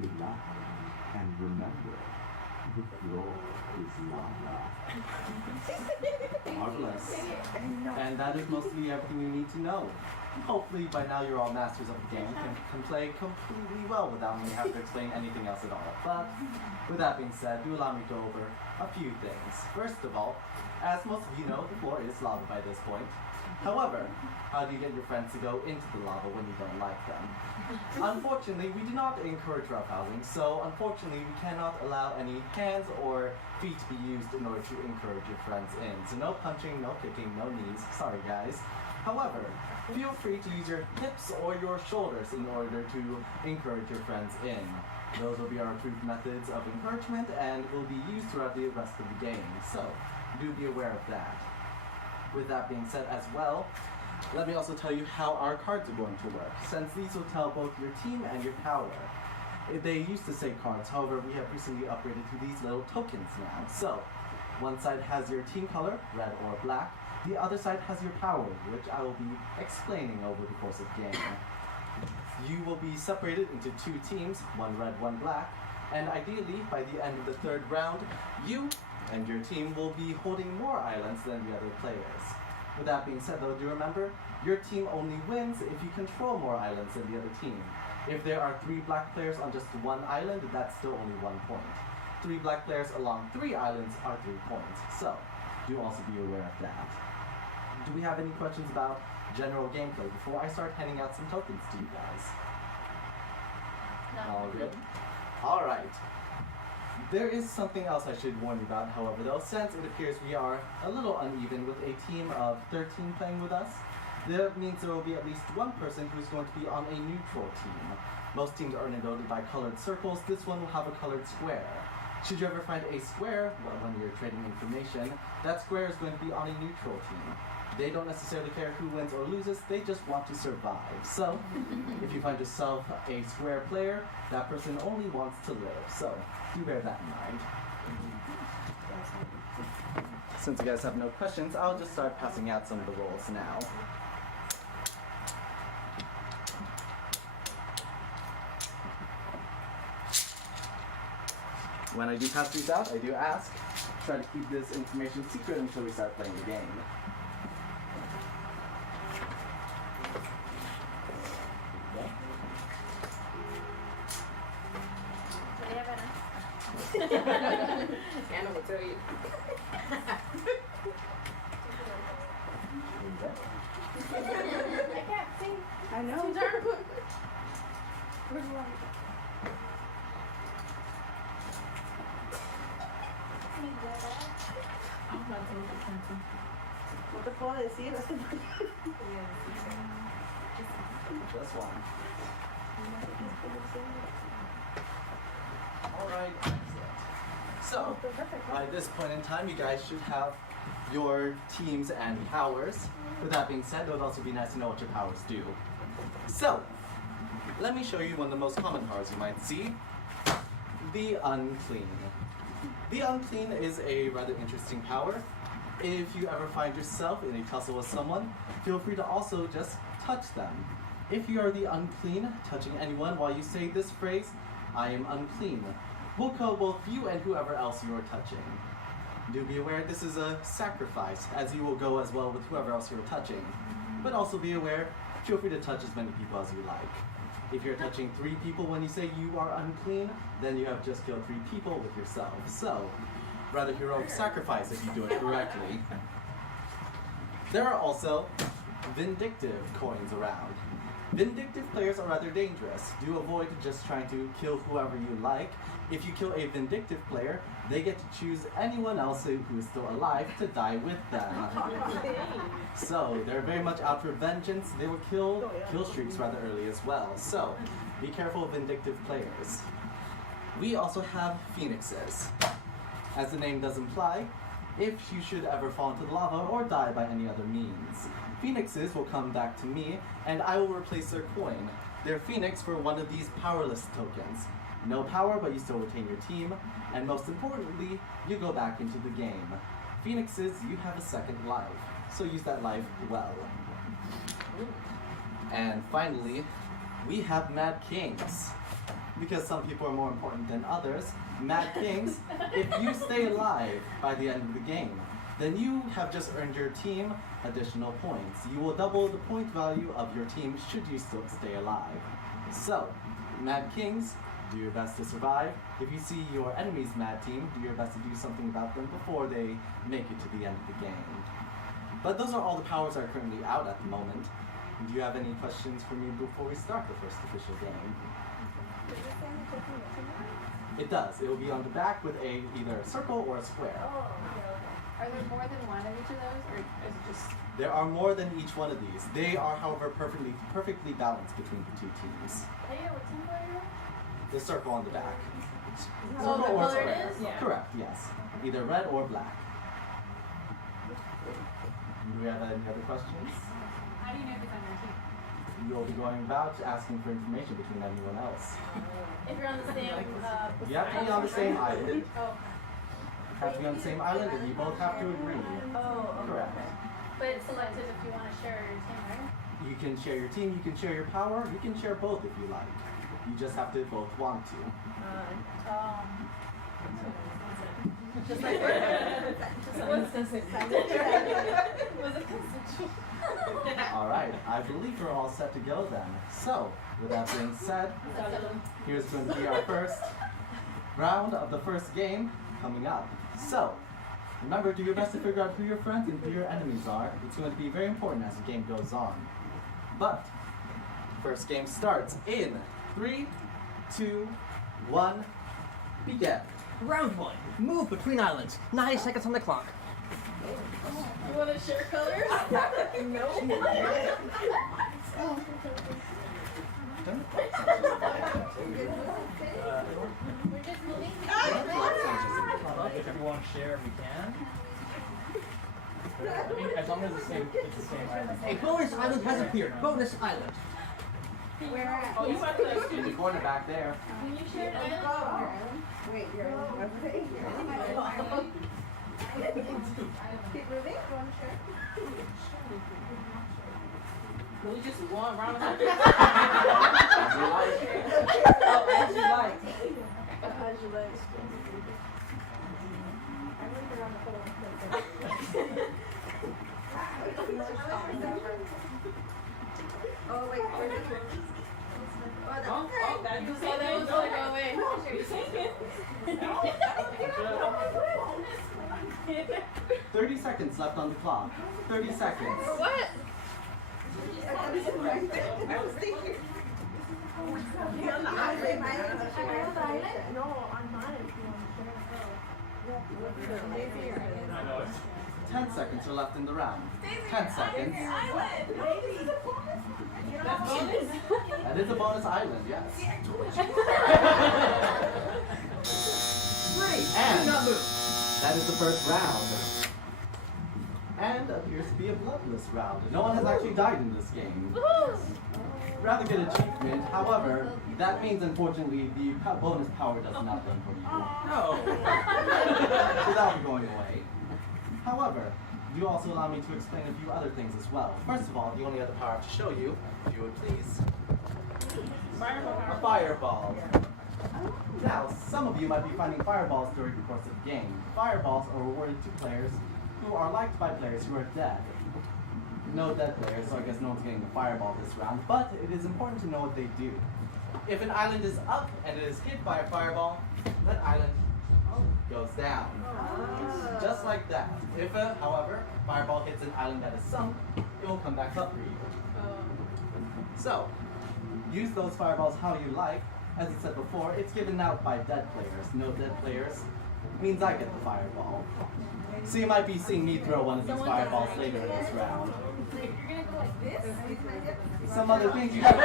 Good luck. And remember, the floor is lava. Marvelous. And that is mostly everything you need to know. Hopefully by now you're all masters of the game and can play completely well without me having to explain anything else at all. But with that being said, do allow me to go over a few things. First of all, as most of you know, the floor is lava by this point. However, how do you get your friends to go into the lava when you don't like them? Unfortunately, we do not encourage roughhousing, so unfortunately we cannot allow any hands or feet to be used in order to encourage your friends in. So no punching, no kicking, no knees. Sorry guys. However, feel free to use your hips or your shoulders in order to encourage your friends in. Those will be our approved methods of encouragement and will be used throughout the rest of the game. So do be aware of that. With that being said as well, let me also tell you how our cards are going to work, since these will tell both your team and your power. They used to say cards, however we have recently upgraded to these little tokens now. So, one side has your team color, red or black, the other side has your power, which I will be explaining over the course of the game. You will be separated into two teams, one red, one black, and ideally by the end of the third round, you and your team will be holding more islands than the other players. With that being said though, do remember, your team only wins if you control more islands than the other team. If there are 3 black players on just one island, that's still only 1 point. 3 black players along 3 islands are 3 points. So, do also be aware of that. Do we have any questions about general gameplay before I start handing out some tokens to you guys? No. All good? Alright. There is something else I should warn you about, however, though, since it appears we are a little uneven with a team of 13 playing with us. That means there will be at least one person who is going to be on a neutral team. Most teams are denoted by colored circles. This one will have a colored square. Should you ever find a square when you're trading information, that square is going to be on a neutral team. They don't necessarily care who wins or loses, they just want to survive. So, if you find yourself a square player, that person only wants to live. So, do bear that in mind. Since you guys have no questions, I'll just start passing out some of the rolls now. When I do pass these out, I do ask, try to keep this information secret until we start playing the game. Anna will tell you. I can't see. I know. Too dark. Where's the light? No te puedo decir. Just one. Alright, excellent. So, by this point in time, you guys should have your teams and powers. With that being said, it would also be nice to know what your powers do. So, let me show you one of the most common powers you might see. The Unclean. The Unclean is a rather interesting power. If you ever find yourself in a tussle with someone, feel free to also just touch them. If you are the Unclean, touching anyone while you say this phrase, I am unclean, will kill both you and whoever else you are touching. Do be aware this is a sacrifice, as you will go as well with whoever else you are touching. But also be aware, feel free to touch as many people as you like. If you're touching 3 people when you say you are unclean, then you have just killed 3 people with yourself. So, rather heroic sacrifice if you do it correctly. There are also vindictive coins around. Vindictive players are rather dangerous. Do avoid just trying to kill whoever you like. If you kill a vindictive player, they get to choose anyone else who is still alive to die with them. So, they're very much out for vengeance. They will kill streaks rather early as well. So, be careful of vindictive players. We also have phoenixes. As the name does imply, if you should ever fall into the lava or die by any other means, phoenixes will come back to me, and I will replace their coin. They're phoenix for one of these powerless tokens. No power, but you still retain your team, and most importantly, you go back into the game. Phoenixes, you have a second life, so use that life well. And finally, we have Mad Kings. because some people are more important than others, Mad Kings, if you stay alive by the end of the game, then you have just earned your team additional points. You will double the point value of your team should you still stay alive. So, Mad Kings, do your best to survive. If you see your enemy's Mad team, do your best to do something about them before they make it to the end of the game. But those are all the powers that are currently out at the moment. Do you have any questions for me before we start the first official game? It does. It will be on the back with either a circle or a square. Oh, okay. Are there more than one of each of those, or is it just? There are more than each one of these. They are, however, perfectly balanced between the two teams. Oh yeah, what team are you? The circle on the back. Oh, the Circle or color it square. is? Yeah. Correct, yes. Either red or black. Do we have any other questions? How do you know if it's on your team? You'll be going about asking for information between anyone else. If you're on the same. You have to be on the same island. Oh. Have to be on the same island, and you both have to agree. Oh. Correct. But it's selective if you want to share your team, right? You can share your team, you can share your power, you can share both if you like. You just have to both want to. Just like was it consensual? Alright, I believe we're all set to go then. So, with that being said, here's going to be our first round of the first game coming up. So, remember, do your best to figure out who your friends and who your enemies are. It's going to be very important as the game goes on. But, first game starts in 3, 2, 1, begin. Round 1. Move between islands. 9 seconds on the clock. You want to share colors? No. We're just moving. If we want to share, we can. I mean, as long as it's the same island. A bonus island has appeared. Bonus island. Where at? Oh, you want to In the corner back there. Can you share Oh, wait, you're okay. Keep moving. You want to share? We just one round of As you like. Oh, as you like. As you like. I went around the whole Oh, wait, where's this one? Oh, that was going away. 30 seconds left on the clock. 30 seconds. What? I was thinking. You're on the island. No, on mine. 10 seconds are left in the round. 10 seconds. That is a bonus island, yes. And that is the first round. And appears to be a bloodless round. No one has actually died in this game. Rather good achievement. However, that means unfortunately the bonus power does nothing for you. No. So that'll be going away. However, you also allow me to explain a few other things as well. First of all, the only other power I have to show you, if you would please, a fireball. Now, some of you might be finding fireballs during the course of the game. Fireballs are awarded to players who are liked by players who are dead. No dead players, so I guess no one's getting a fireball this round, but it is important to know what they do. If an island is up and it is hit by a fireball, that island goes down. Just like that. If, however, fireball hits an island that is sunk, it will come back up for you. So, use those fireballs how you like. As I said before, it's given out by dead players. No dead players means I get the fireball. So you might be seeing me throw one of these fireballs later in this round. You're gonna go like this? Some other things you should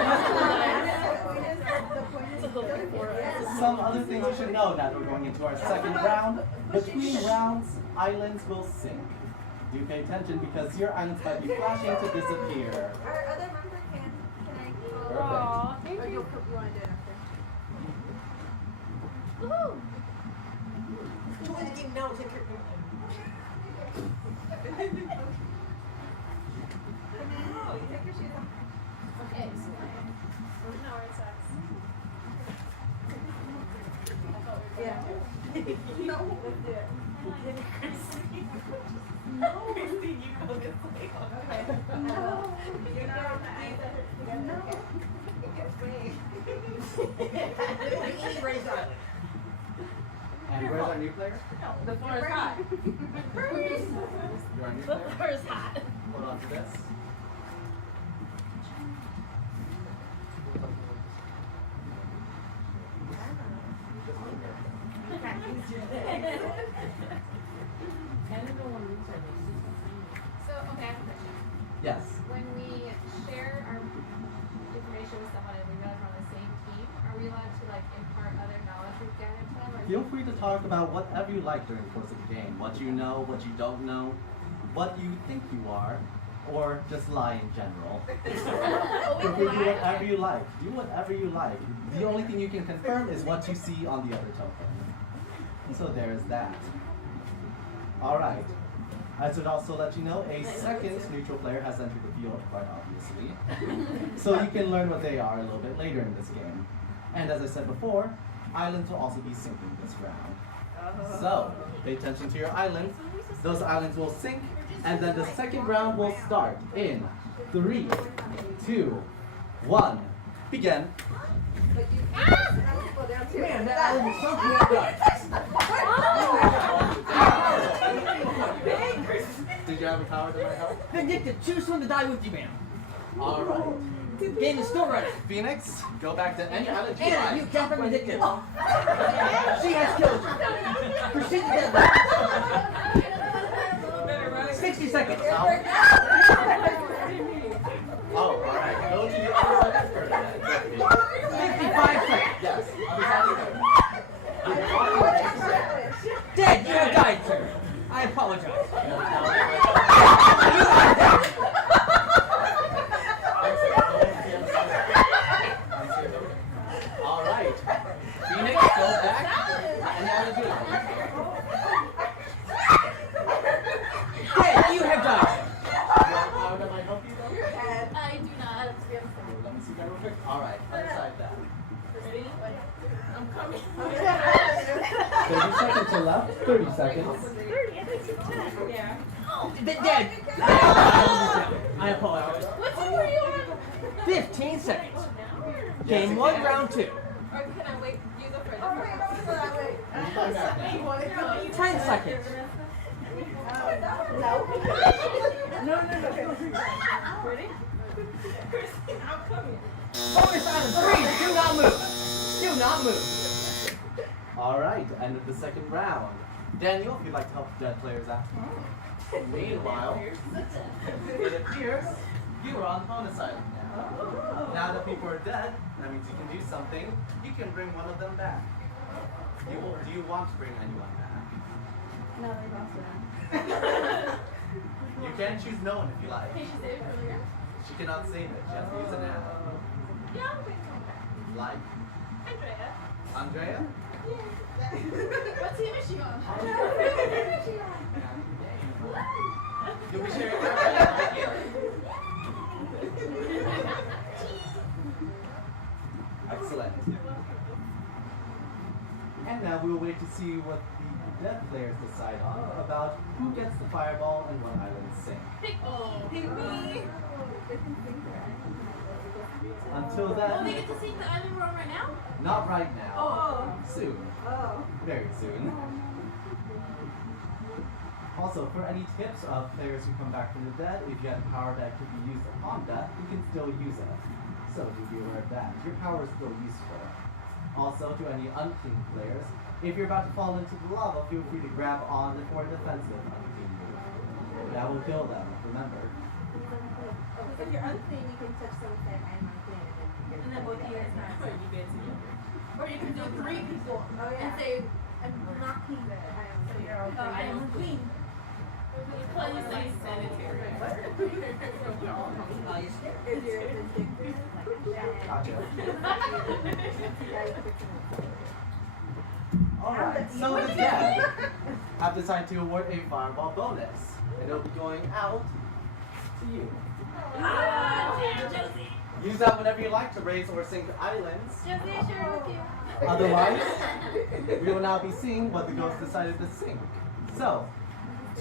Some other things you should know now that we're going into our second round. Between rounds, islands will sink. Do pay attention because your islands might be flashing to disappear. Our other member can I go? Aw, Or you want to do it after? Woohoo! Join the game now, take your Okay, so now where it sucks. No, let's do it. No. Christine, you go this way. Okay. No. You're not. No. Raise Island. And where's our new player? The floor is hot. You're our new The player? floor is hot. Hold on to this. So, okay, I have a question. Yes. When we share our information with someone and we realize we're on the same team, are we allowed to like impart other knowledge we've gathered to them? Or Feel free to talk about whatever you like during the course of the game. What you know, what you don't know, what you think you are, or just lie in general. Feel free to do whatever you like. Do whatever you like. The only thing you can confirm is what you see on the other token. So there's that. Alright. I should also let you know a second neutral player has entered the field, quite obviously. So you can learn what they are a little bit later in this game. And as I said before, islands will also be sinking this round. So, pay attention to your islands. Those islands will sink, and then the second round will start in 3, 2, 1, begin. But you can't go down too. Man, that island is so Did you have a power to my help? Vindictive, choose one to die with you, ma'am. Alright. Game is still running. Phoenix, go back to any island you Anna, you like. can't be vindictive. She has killed you. Proceed to death. 60 seconds. Oh, alright. Go to the other side first. 55 seconds. Yes. Dead, you have died, sir. I apologize. You are dead. Alright. Phoenix, go back. And now do it. Dead, you have died. How can I help you though? I do not. To be honest. Let me see that real quick. Alright, other side that. I'm coming. 30 seconds to left. 30 seconds. 30, I think it's 10. Yeah. Dead. I apologize. What team are you on? 15 seconds. Yes, Game it 1, can. round 2. can I wait, use it for a Oh, wait, different don't go that way. You want to go? 10 seconds. No. No. Ready? Christine, I'm coming. Bonus island 3. Do not move. Do not move. Alright, end of the second round. Daniel, if you'd like to help the dead players out. Meanwhile, it appears you are on the bonus island now. Now that people are dead, that means you can do something. You can bring one of them back. Do you want to bring anyone back? No, they lost it. You can choose no one if you like. Can she say it earlier? She cannot save it. She has to use it now. Yeah, I'll bring someone back. Like Andrea. Andrea? What team is she on? You'll be sharing that. Excellent. And now we will wait to see what the dead players decide on about who gets the fireball and what island sink. Pick me. Until Oh, they then, get to sing the island we're on right now? not right now. Oh. Soon. Oh. Very soon. Also, for any tips of players who come back from the dead, if you have power that could be used upon death, you can still use it. So do be aware of that. Your power is still useful. Also, to any unclean players, if you're about to fall into the lava, feel free to grab on for a defensive unclean move. That will kill them, remember. If you're unclean, you can touch someone and say, I'm unclean. And then both of you guys can or you guys can. Or you can do 3 people Oh, yeah. and say, I'm not clean. I am clean. I am clean. Well, you say sanitary. If you're authentic. Gotcha. Alright, so the dead have decided to award a fireball bonus. And it'll be going out to you. Damn, Josie. Use that whenever you like to raise or sink islands. Josie, I share it with you. Otherwise, we will now be seeing what the ghost decided to sink. So,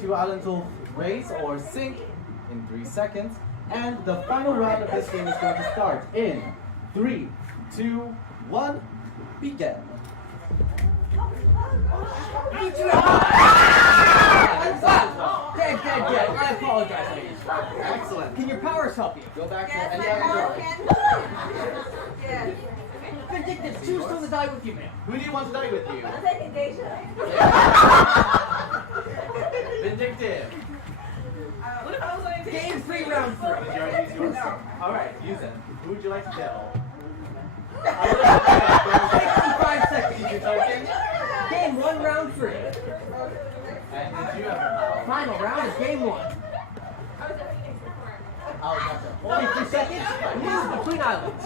2 islands will raise or sink in 3 seconds, and the final round of this game is going to start in 3, 2, 1, begin. Dead. I apologize, ladies. Excellent. Can your powers help you? Go back to Yes, any my other power door. can. Yes. Vindictive, choose to die with you, ma'am. Who do you want to die with you? I'm taking Deja. Vindictive. What if I was like, Game 3, round 3. Did you already use yours? Alright, use it. Who would you like to kill? 65 seconds. Keep your token. Game 1, round 3. And did you have a power? Final round is game 1. I was at Phoenix before. Oh, gotcha. 50 seconds. Move between islands.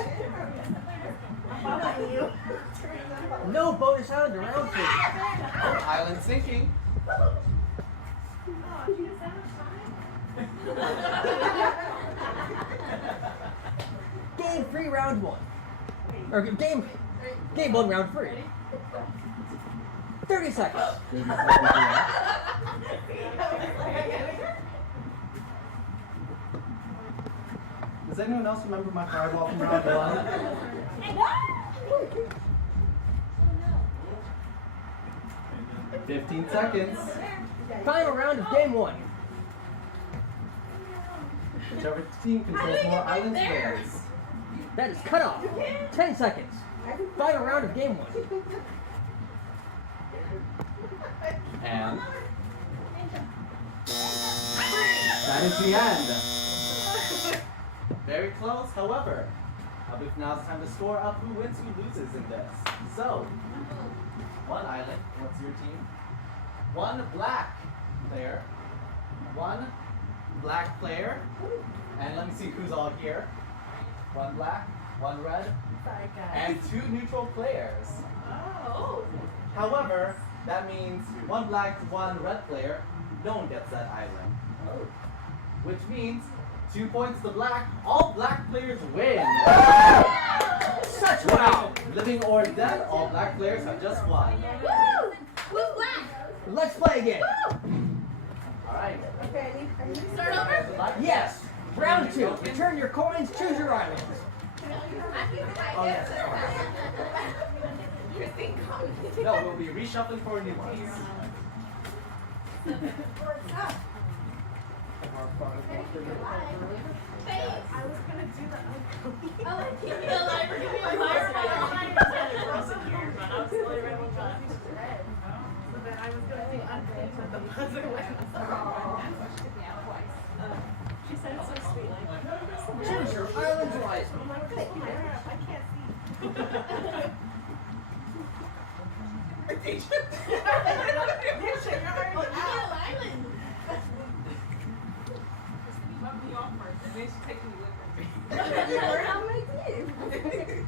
No bonus island to round 3. Island sinking. Game 3, round 1. Or game 1, round 3. 30 seconds. Does anyone else remember my fireball from round 1? 15 seconds. Final round of game 1. Whichever team controls more islands wins. That is cut off. 10 seconds. Final round of game 1. And that is the end. Very close, however. I believe now it's time to score up who wins, who loses in this. So, 1 island. What's your team? 1 black player. 1 black player. And let me see who's all here. 1 black, 1 red, and 2 neutral players. oh. However, that means 1 black, 1 red player, no one gets that island. Which means 2 points to black, all black players win. Such wow. Living or dead, all black players have just won. Woo! Woo black! Let's play again. Alright. Okay, I need to Start over? Yes. Round 2. Return your coins, choose your islands. Oh, yes. No, we'll be reshuffling for new ones. I was gonna do the Oh, keep me alive or give me a fire. but I was slowly red one time. So then I was gonna do unfit with the buzzer she said it's so sweet. Like, Choose your islands wisely. I'm like, thank you, Mara. I can't see. I'll make you.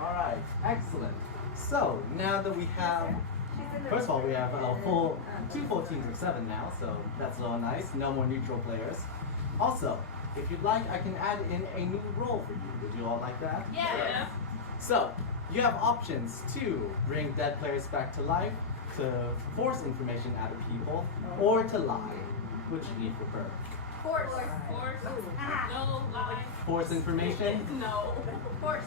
Alright, excellent. So, now that we have, first of all, we have two full teams of 7 now, so that's a little nice. No more neutral players. Also, if you'd like, I can add in a new role for you. Would you all like that? Yeah. So, you have options to bring dead players back to life, to force information out of people, or to lie. Which do you prefer? Force. No, lie. Force information? No. Force.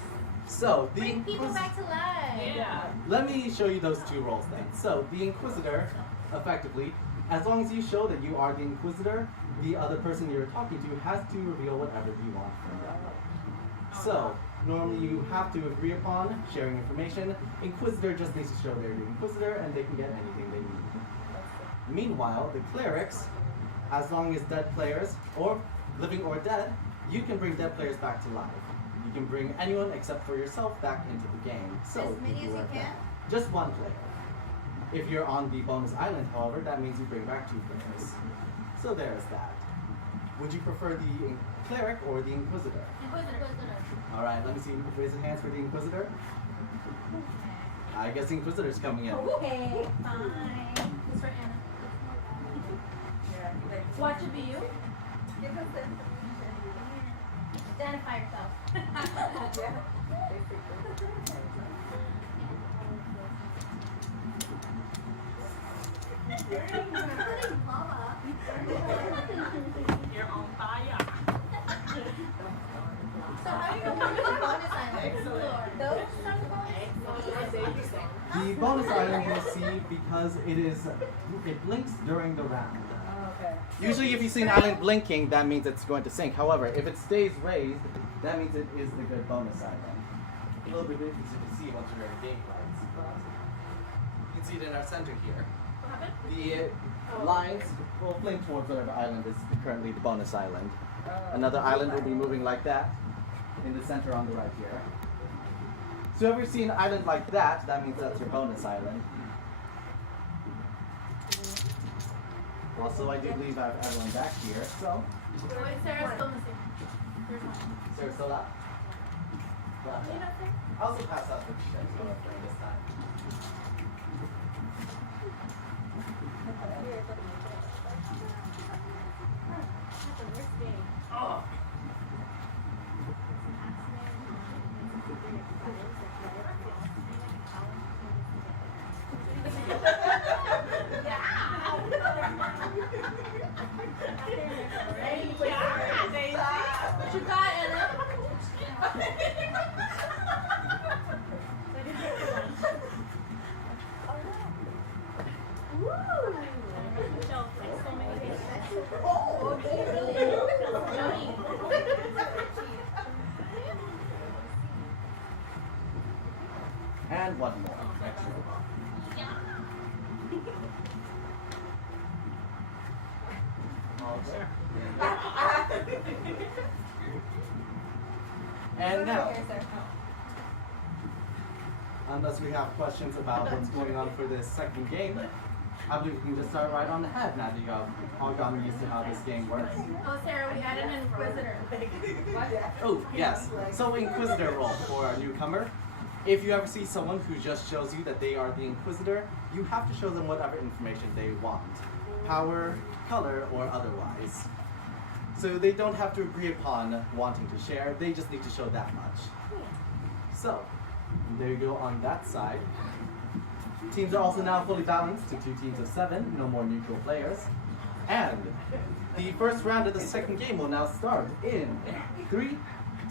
So, Bring people back to life. Yeah. let me show you those 2 roles then. So, the Inquisitor, effectively, as long as you show that you are the Inquisitor, the other person you're talking to has to reveal whatever you want from them. So, normally you have to agree upon sharing information. Inquisitor just needs to show they're the Inquisitor and they can get anything they need. Meanwhile, the Clerics, as long as dead players, or living or dead, you can bring dead players back to life. You can bring anyone except for yourself back into the game. So As many as you work can? that. Just one player. If you're on the bonus island, however, that means you bring back 2 players. So there's that. Would you prefer the cleric or the inquisitor? Inquisitor. All right, let me see. Raise your hands for the inquisitor. I guess the inquisitor's coming in. Okay, fine. It's for Anna. Watch it be you. Give us the information. Identify yourself. You're on fire. So how do you know which bonus island? Those from the bonus? The bonus island you'll see because it blinks during the round. Okay. Usually if you see an island blinking, that means it's going to sink. However, if it stays raised, that means it is the good bonus island. A little bit easy to see once you're in game lights. You can see it in our center here. What happened? The lines will blink towards whatever island is currently the bonus island. Another island will be moving like that in the center on the right here. So if you see an island like that, that means that's your bonus island. Also, I do believe I have everyone back here, so. Wait, Sarah's still missing. There's one. Sarah still up? Are you not there? I'll also pass out the check during this time. That's the worst game. Oh. What you got, Anna? And one more. And now, unless we have questions about what's going on for this second game, I believe we can just start right on the head now that you have all gotten used to how this game works. Oh, Sarah, we added an inquisitor. Oh, yes. So Inquisitor roll for a newcomer. If you ever see someone who just shows you that they are the Inquisitor, you have to show them whatever information they want. Power, color, or otherwise. So they don't have to agree upon wanting to share, they just need to show that much. So, there you go on that side. Teams are also now fully balanced to 2 teams of 7, no more neutral players. And the first round of the second game will now start in 3,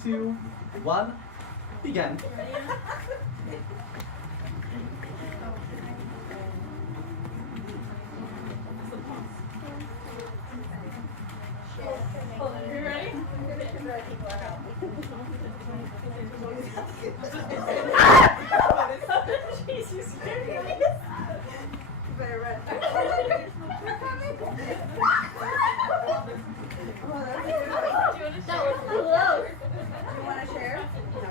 2, 1, begin. You ready? Jeez, you scared me. Better run. That was close. You want to share? No.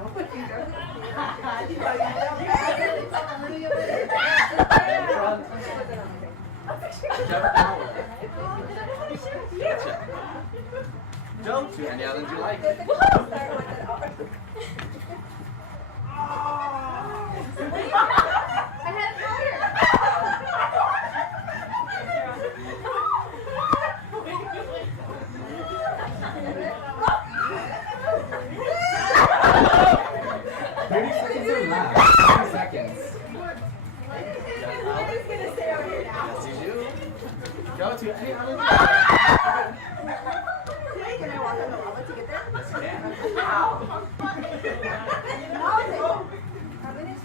Go to any island you like. I had it higher. 30 seconds or less. 30 seconds. Yes, you do. Go to any island you like. Can I walk on the lava to get there? Yes, you can.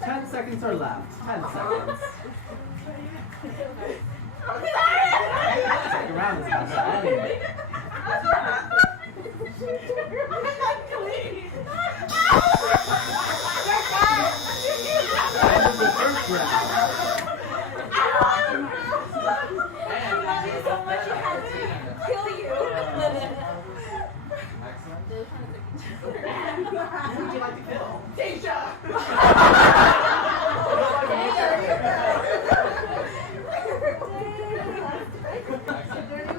10 seconds or left. 10 seconds. Second round is not bad anyway. End of the first round. Kill you. Excellent. Who would you like to kill? Deja!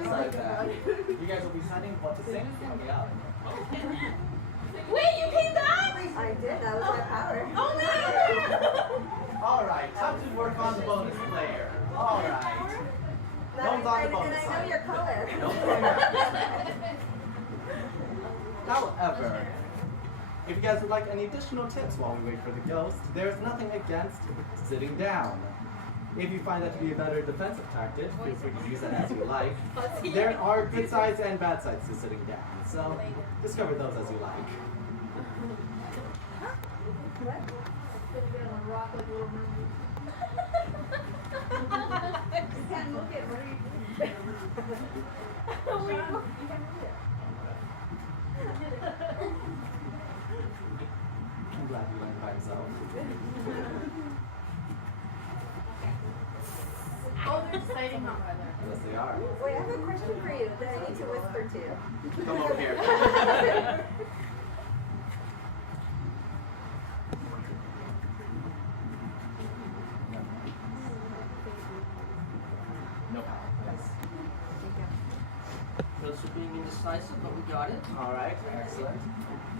Sorry about that. You guys will be deciding what to sing coming up. Wait, you came back? I did, that was my power. Oh no! Alright, time to work on the bonus player. Alright. No one's on the bonus And I know side. your color. Don't worry about it. However, if you guys would like any additional tips while we wait for the ghost, there's nothing against sitting down. If you find that to be a better defensive tactic, feel free to use that as you like. There are good sides and bad sides to sitting down, so discover those as you like. Rock like a little mermaid. You can't move it, what are you doing? I'm glad you learned by yourself. Oh, they're exciting on weather. Yes, they are. Wait, I have a question for you that I need to whisper to. Come over here. No power. Yes. Those are being indecisive, but we got it. All right. Excellent.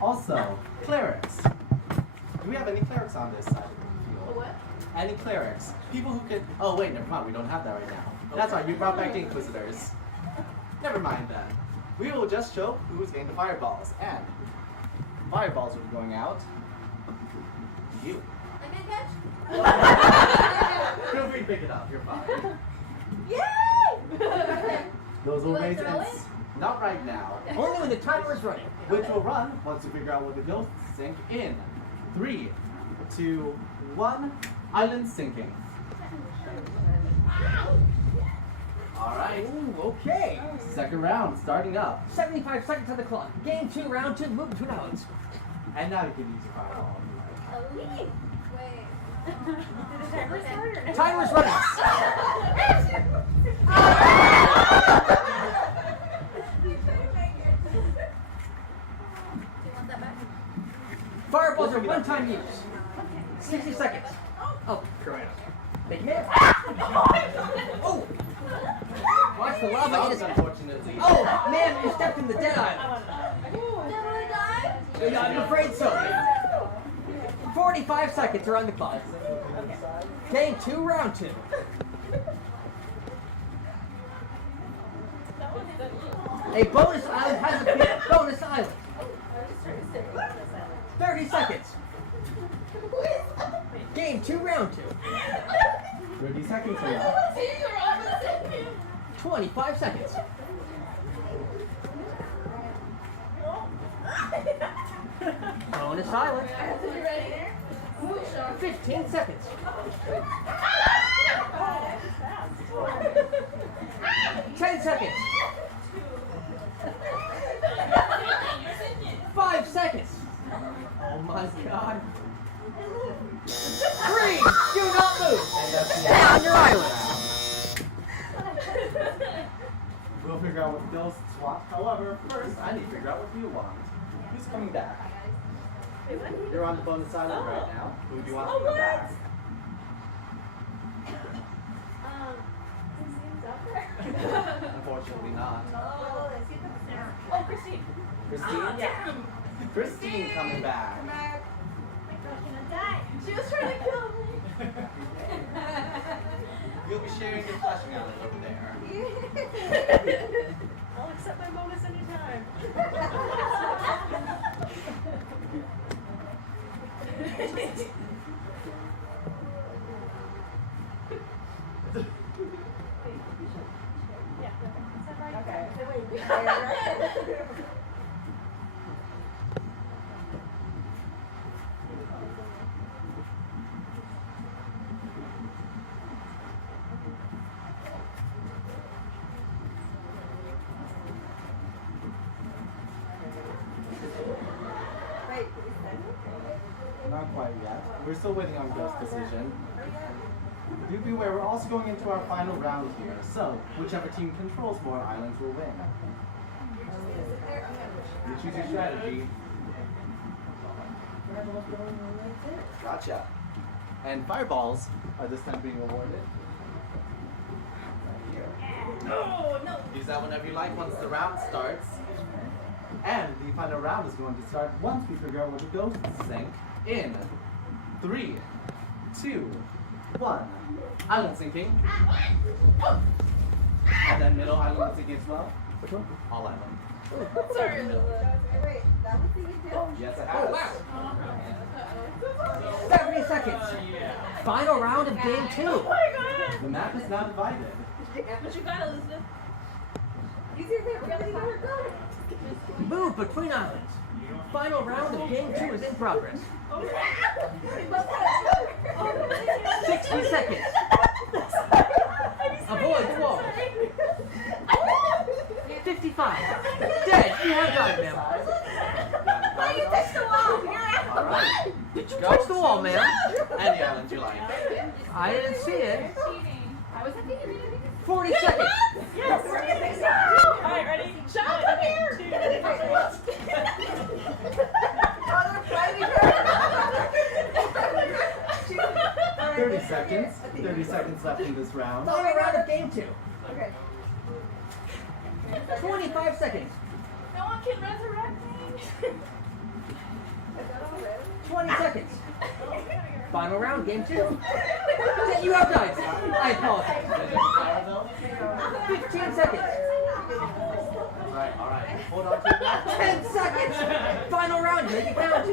Also, clerics. Do we have any clerics on this side of the field? What? Any clerics? People who could. Oh wait, never mind. We don't have that right now. That's right. You brought back the Inquisitors. Never mind then. We will just show who's getting the fireballs, and fireballs will be going out. to You. I can catch? Feel free to pick it up. You're fine. Yay! Those will You wanna raise throw its. Not right now. Only when the timer is running. Which will run once you figure out what the ghosts sink in. 3, 2, 1. Island sinking. Alright. Ooh, okay. Second round starting up. 75 seconds on the clock. Game 2, round 2, move between islands. And now you can use your fireball. Wait. Timer's running. Do you want that back? Fireballs are one-time use. 60 seconds. Oh, correct. Big man. Oh! Watch the lava hit his. Unfortunately. Oh, man, you stepped in the dead island. I'm afraid so. 45 seconds are on the clock. Game 2, round 2. A bonus island has appeared. Bonus island. 30 seconds. Game 2, round 2. 30 seconds are left. 25 seconds. Bonus island. 15 seconds. 10 seconds. 5 seconds. Oh my god. 3. Do not move. And that's the Stay on your island. We'll figure out what the ghosts want. However, first I need to figure out what you want. Who's coming back? You're on the bonus island right now. Who do you want to come back? Unfortunately not. Oh, Christine. Christine? Christine coming back. She was trying to kill me. You'll be sharing your flashing island over there. I'll accept my bonus anytime. Not quite yet. We're still waiting on Ghost's decision. Do be aware, we're also going into our final round here, so whichever team controls more islands will win. You choose your strategy. Gotcha. And fireballs are this time being awarded. Right here. No, no. Use that whenever you like once the round starts. And the final round is going to start once we figure out where the ghosts sink in 3, 2, 1. Island sinking. And then middle island sinking as well. Which one? All island. Sorry. Wait, that was the detail? Yes, it Oh, has. wow. 70 seconds. Final round of game 2. Oh my god. The map is now divided. What you got, Elizabeth? You see that really hard go? Move between islands. Final round of game 2 is in progress. 60 seconds. Avoid the wall. 55. Dead. You have got it, ma'am. Why you touched the wall? You're out. Alright. Did you touch the wall, ma'am? Any island you like. I didn't see it. Cheating. I was thinking 40 seconds. Yes. Alright, ready? Sean, come here. 30 seconds. 30 seconds left in this round. Final round of game 2. Okay. 25 seconds. No one can resurrect me. 20 seconds. Final round, game 2. You have died. I apologize. 15 seconds. Alright. Hold on to it now. 10 seconds. Final round, make it count.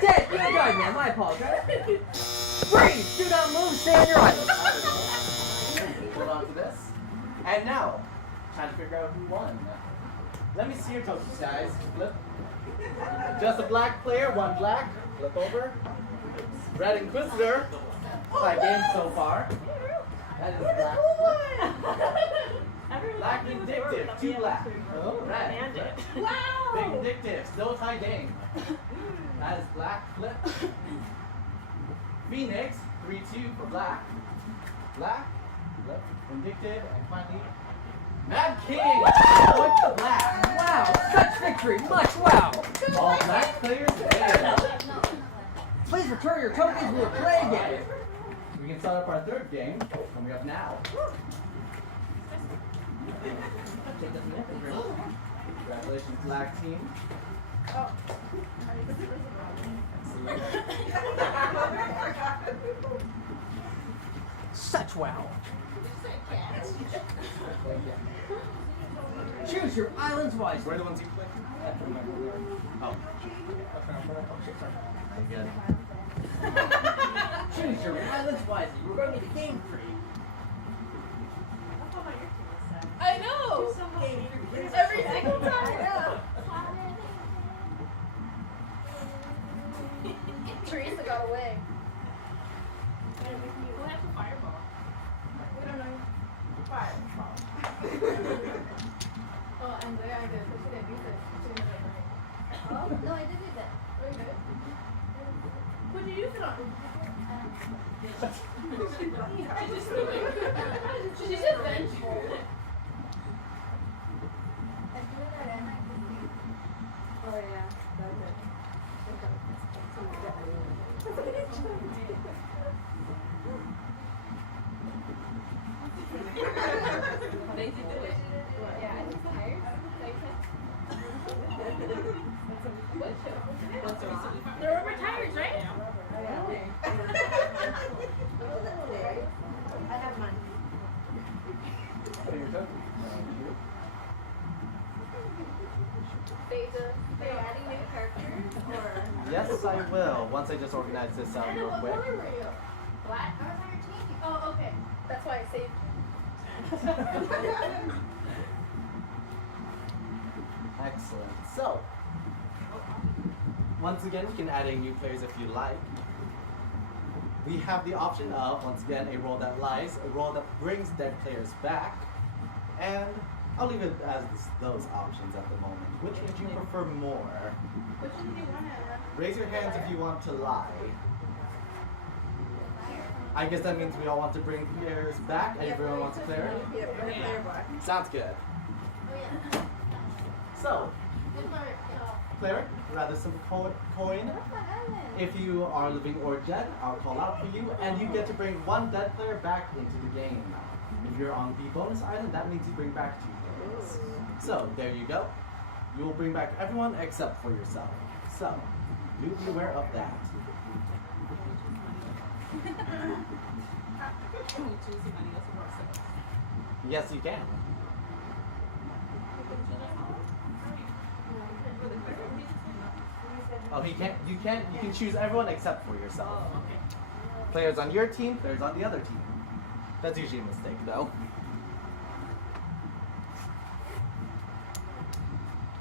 Dead. You have died, ma'am. I apologize. Freeze. Do not move. Stay on your island. Hold on to this. And now, time to figure out who won. Let me see your tokens, guys. Flip. Just a black player, one black. Flip over. Red Inquisitor. 5 games so far. That is black. Black Vindictive, 2 black. Oh, red. Flip. Wow. Vindictive, still tie game. That is black. Flip. Phoenix, 3-2 for black. Black. Flip. Vindictive, and finally, Mad King, point to black. Wow. Such victory. Much wow. All black players win. Please return your tokens. We'll play again. We can start up our third game coming up now. Congratulations, black team. Such wow. Choose your islands wisely. Where are the ones you click? Oh. Good. Choose your islands wisely. We're going into game 3. I know. Every single time. Teresa got away. We'll have a fireball. We don't know. Oh, and there I did. She didn't use it. She didn't have it. Oh, no, I did do that. Very good. What did you use it on? She's just vengeful. I do that and I can see. Oh, yeah. That was it. Lazy do it. Yeah, I think tired. They're rubber tires, right? I have mine. They're adding new characters or? Yes, I will. Once I just organize this real quick. Black? I was on your team. Oh, okay. That's why I saved. Excellent. So, once again, you can add in new players if you like. We have the option of, once again, a roll that lies, a roll that brings dead players back, and I'll leave it as those options at the moment. Which would you prefer more? Which one do you want to? Raise your hands if you want to lie. I guess that means we all want to bring players back, and everyone wants a player? Sounds good. Oh, yeah. So, cleric, rather simple coin. If you are living or dead, I'll call out for you, and you get to bring one dead player back into the game. If you're on the bonus island, that means you bring back 2 players. So, there you go. You will bring back everyone except for yourself. So, do be aware of that. Yes, you can. Oh, you can choose everyone except for yourself. Players on your team, players on the other team. That's usually a mistake, though.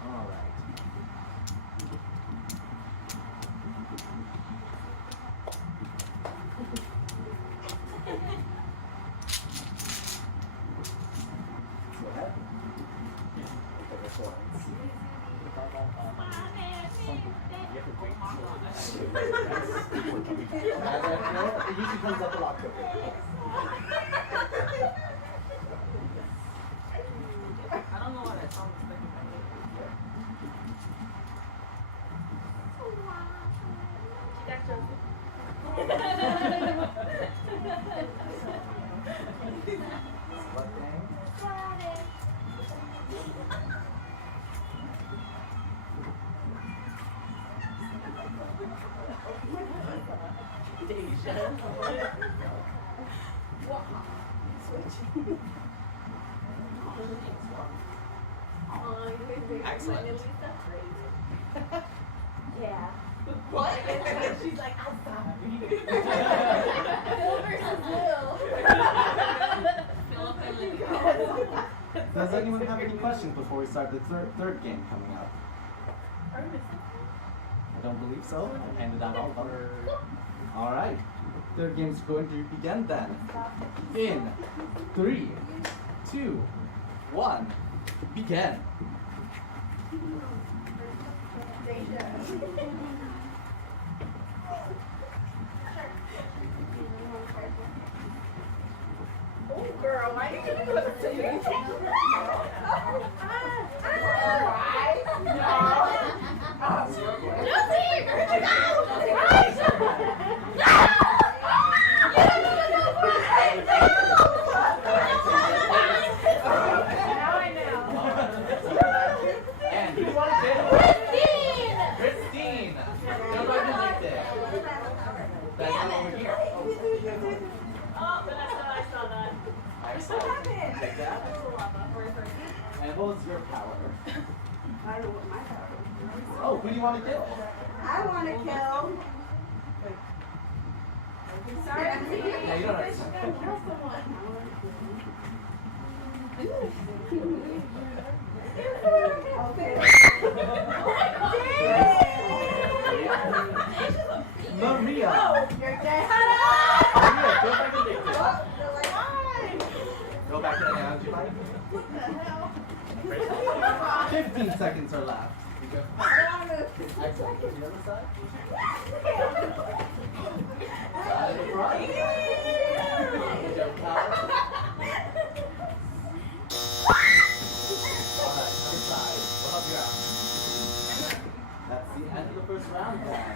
All right. Go ahead. Take the coins. It usually comes up a lot quicker. I don't know why that song is thinking about What thing? Excellent. Yeah. What? She's like, I'm sorry. Phil versus Will. Does anyone have any questions before we start the third game coming up? I don't believe so. I handed out all of them. All right. Third game is going to begin then. In 3, 2, 1, begin. Oh, girl, why did you do this to me? And who won it? Christine! Congratulations. That's over here. Oh, Vanessa, I saw that. Excellent. Take that. And what was your power? I don't know what my power is. Oh, who do you want to kill? I want to kill. Sorry. Yeah, you don't have to. Kill someone. Maria! You're dead. Maria, go back and take this. Go back to the energy light. What the hell? 15 seconds are left. You go. Excellent. To the other side. Side of the front. With your power. Alright, other side. We'll help you out. That's the end of the first round then.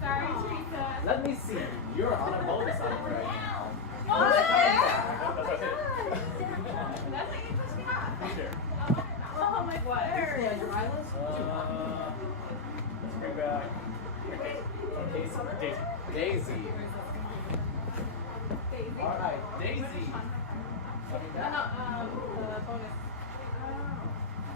Sorry, Teresa. Let me see. You're on a bonus island right now. That's how you push me off. Oh my god. Yeah, your islands? Let's bring back Daisy. Daisy. Alright, Daisy. Coming back. The bonus.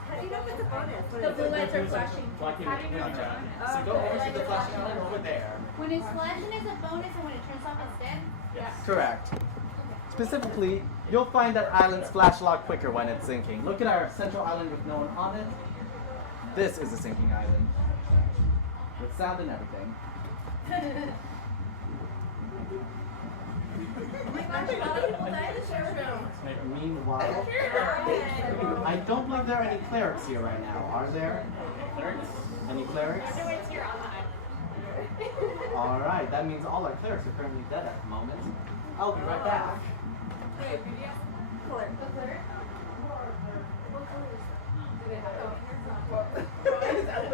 How do you know if it's a bonus? The blue lights are flashing. Blocking How do you know with it's that. on? So go over to the flashing island over there. When it's flashing, it's a bonus, and when it turns off, it's dead. Yes. Correct. Specifically, you'll find that islands flash a lot quicker when it's sinking. Look at our central island with no one on it. This is a sinking island. With sound and everything. Meanwhile, I don't believe there are any clerics here right now, are there? Any clerics? Everyone's here on the island. Alright, that means all our clerics are currently dead at the moment. I'll be right back. Wait, video? Color. The clear? What color is that? Do they have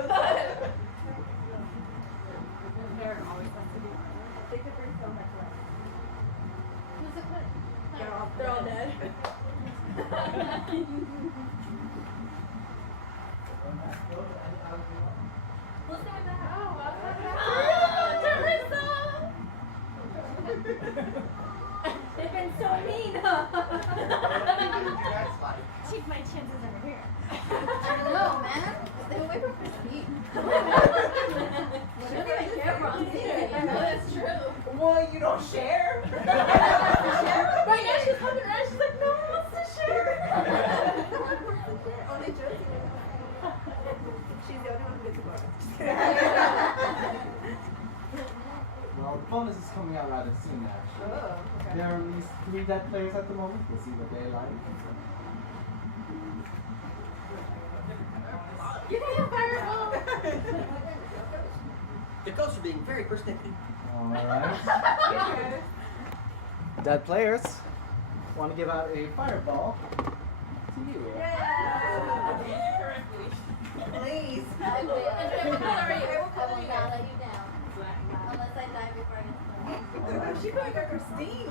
Who's there with that? Oh, welcome They've been so mean. Take my chances over here. I don't know, man. Stay away from Christine. She doesn't even care for us either. I know that's true. Well, you don't share. Right now she's coming around. She's like, no one wants to share. Only Josie. She's the only one who gets a bonus. Well, the bonus is coming out rather soon, actually. There are at least 3 dead players at the moment. We'll see what they like. You can have fireball. The ghosts are being very persnickety. Alright. Dead players. Want to give out a fireball to you. Please. I will color you. I'll let you down. Unless I die before I get started. She probably got Christine.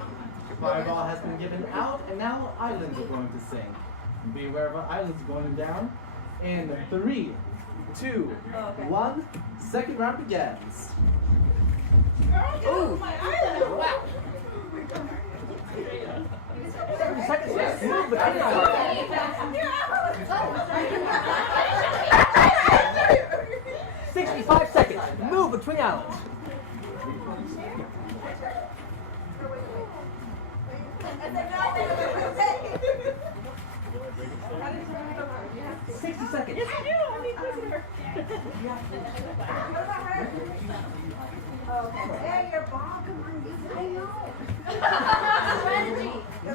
Your fireball has been given out, and now islands are going to sink. Be aware of our islands going down. In 3, 2, 1, second round begins. Ooh! My island. Wow! 30 seconds left. Move between islands. 65 seconds. Move between islands. Yes, 60 seconds. I do. I need prisoner. Hey, your ball, come on, use it. I know. Strategy. I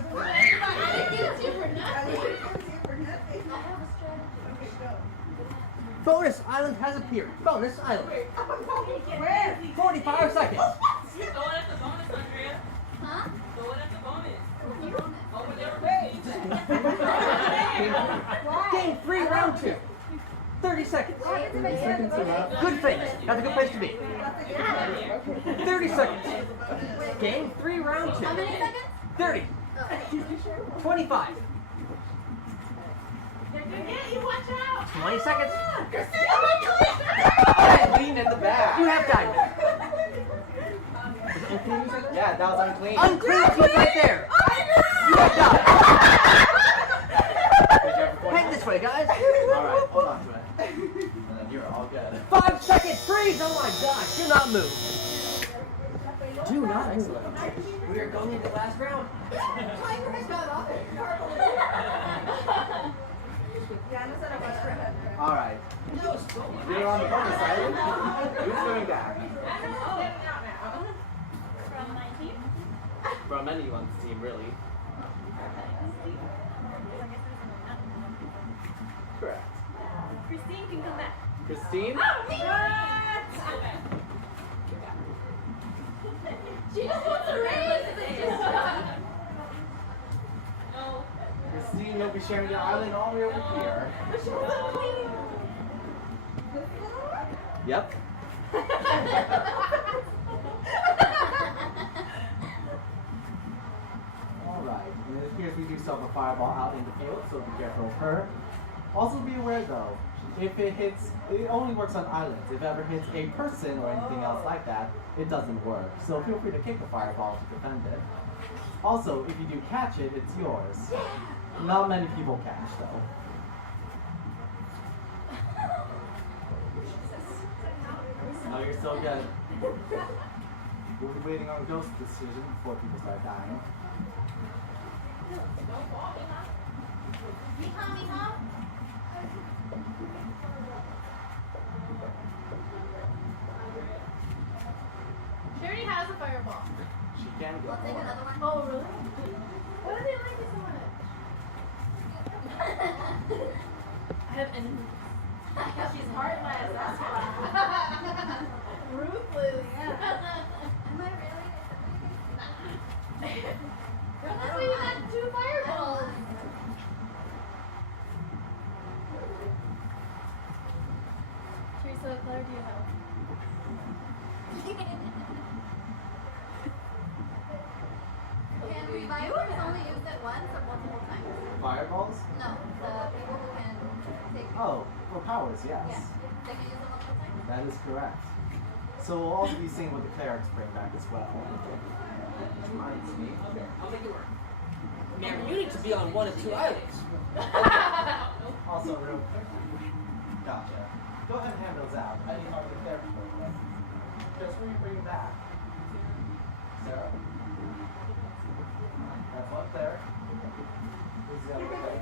didn't use you for nothing. I have a strategy. Bonus island has appeared. Bonus island. Where? 45 seconds. Go at the bonus, Andrea. Huh? Go at the bonus. Over there. Game 3, round 2. 30 seconds. 30 seconds are up. Good finish. That's a good place to be. 30 seconds. Game 3, round 2. How many seconds? 30. 25. They're gonna get you. Watch out. 20 seconds. Clean in the back. You have time. Yeah, that was unclean. Unclean team right there. You have time. Head this way, guys. Alright, hold on to it. And then you're all good. 5 seconds. Freeze. Oh my gosh. Do not move. Do not move. We are going into the last round. Timer has got off. Alright. You're on the bonus side. Who's going back? From my team. From anyone's team, really. Correct. Christine can come back. Christine? She just wants to raise. No. Christine, you'll be sharing your island all the way over here. Yep. Alright, and it appears we do still have a fireball out in the field, so be careful of her. Also be aware though, if it hits, it only works on islands. If it ever hits a person or anything else like that, it doesn't work. So feel free to kick the fireball to defend it. Also, if you do catch it, it's yours. Not many people catch though. No, you're so good. We'll be waiting on ghost decision before people start dying. Mija. She already has a fireball. She can go I'll take more. another one. Oh, really? Why do they like me so much? I have enemies. She's heartless. That's why. Ruthless. Am I really? That's why you had 2 fireballs. Teresa, what color do you have? Can revivers only use it once or multiple times? Fireballs? No, the people who can take. Oh, for powers, yes. Yeah. They can use them multiple times. That is correct. So we'll also be seeing what the clerics bring back as well. Which reminds me. I'll make it work. Man, you need to be on one of two islands. Also, real quick. Gotcha. Go ahead and hand those out. I need help with their program. Just where you bring it back. Sarah. That's one there. Who's the other there?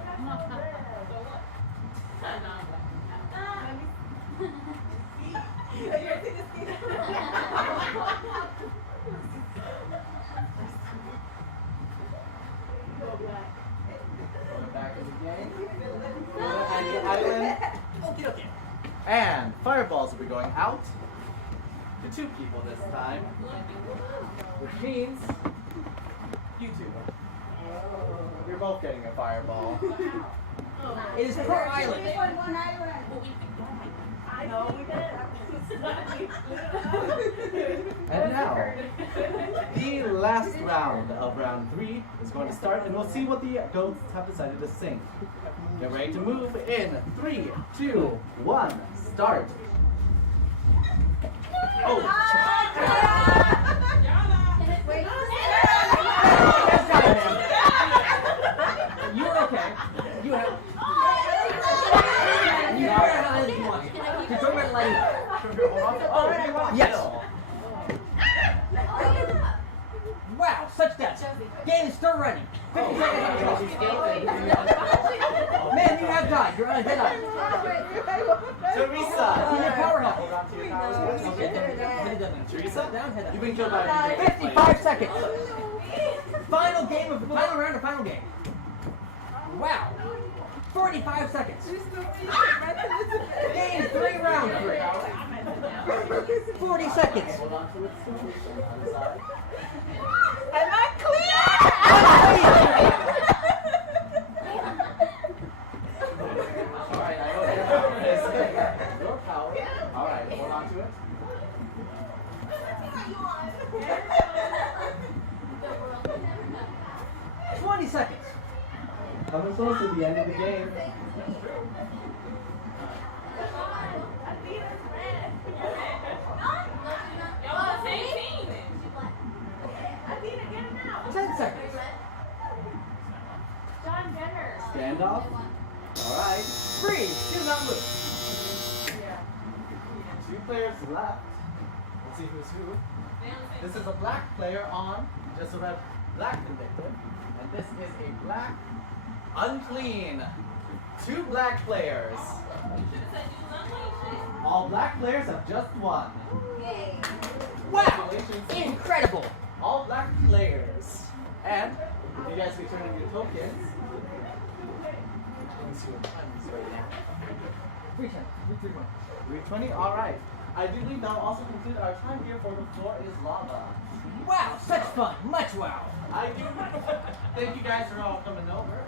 Going back in the game. And the island. Okay. And fireballs will be going out to 2 people this time. Which means you 2. You're both getting a fireball. It is per island. One island. I know we did. And now, the last round of round 3 is going to start, and we'll see what the goats have decided to sing. Get ready to move in 3, 2, 1, start. Oh! Wait. You're okay. You have. You are an island you want. Just don't let it light. Yes. Wow, such depth. Game is still running. 50 seconds on the clock. Man, you have died. You're on a dead eye. Teresa! In your power hub. Hold on to your power. Teresa? Down, head You've up. been killed by a 55 seconds. Final game of the final round of final game. Wow. 45 seconds. Game 3 round 3. 40 seconds. Hold on to it. Side. Am I clear? Alright, I know your power is. Your power. Alright, hold on to it. 20 seconds. Coming close to the end of the game. Y'all on the same team. 10 seconds. John Jenner. Standoff. Alright. Freeze. Do not move. 2 players left. Let's see who's who. This is a black player on just a red black convicted. And this is a black unclean. 2 black players. All black players have just won. Wow. Incredible. All black players. And if you guys can turn in your tokens. Let me see what time is right now. 3:20. Alright. I do believe that will also conclude our time here for The Floor is Lava. Wow, such fun. Much wow. I do. Thank you guys for all coming over.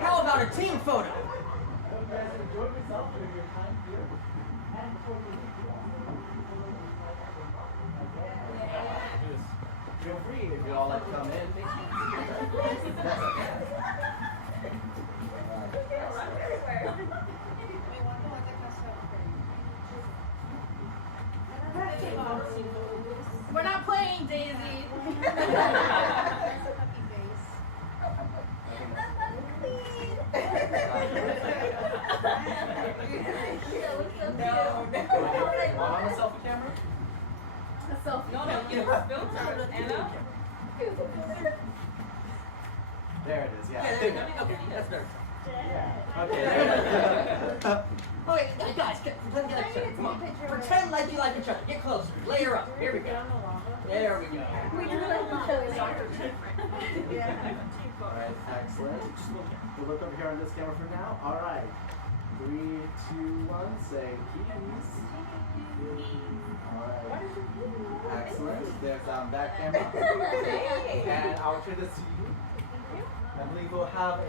How about a team photo? You guys enjoyed yourself during your time here. And before you leave, feel free if you all like to come in. Thank you. We're not playing, Daisy. On a selfie camera? There it is, yeah. Okay, that's better. Yeah. Okay, there it is. Okay, guys, pretend you like each other. Come on. Pretend like you like each other. Get closer. Layer up. Here we go. There we go. We do like each other. Alright, excellent. We'll look over here on this camera for now. Alright. 3, 2, 1, say keys. Alright. Excellent. There's back camera. And I'll turn this to you. I believe we'll have a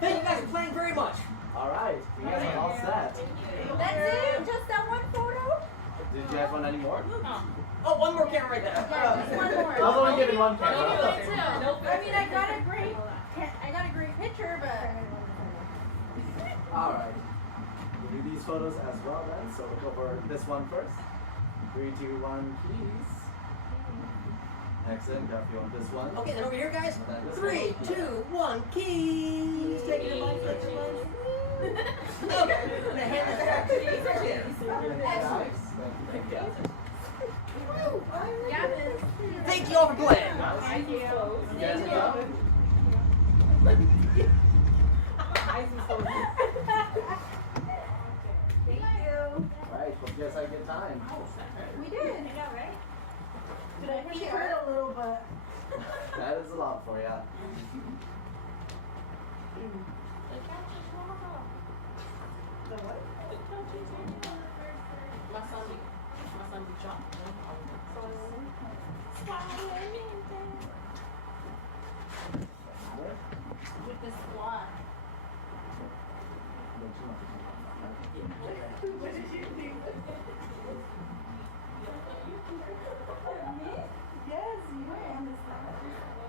Thank you guys for playing very much. Alright, you guys are all set. That's it? Just that one photo? Did you guys want any more? Oh, one more camera right there. Yeah, just one more. I was only given one I'll give you camera. one too. I mean, I got a great picture, but. Alright. We'll do these photos as well then. So look over this one first. 3, 2, 1, keys. Excellent. Got you on this one. Okay, then over here, guys. And then this 3, one. 2, 1, keys. Take your money, take your money. Okay, I'm gonna hand this back to you. Nice. Thank you. Yeah, Miss. Thank you all for playing. Thank you. You guys are done? Thank you. Alright, hope you guys had a good time. We did. Yeah, right? Did I push it hurt a little bit? That is a lot for you. The what? My son be chopped. With the squad. What did you do? Yes, you were on the side.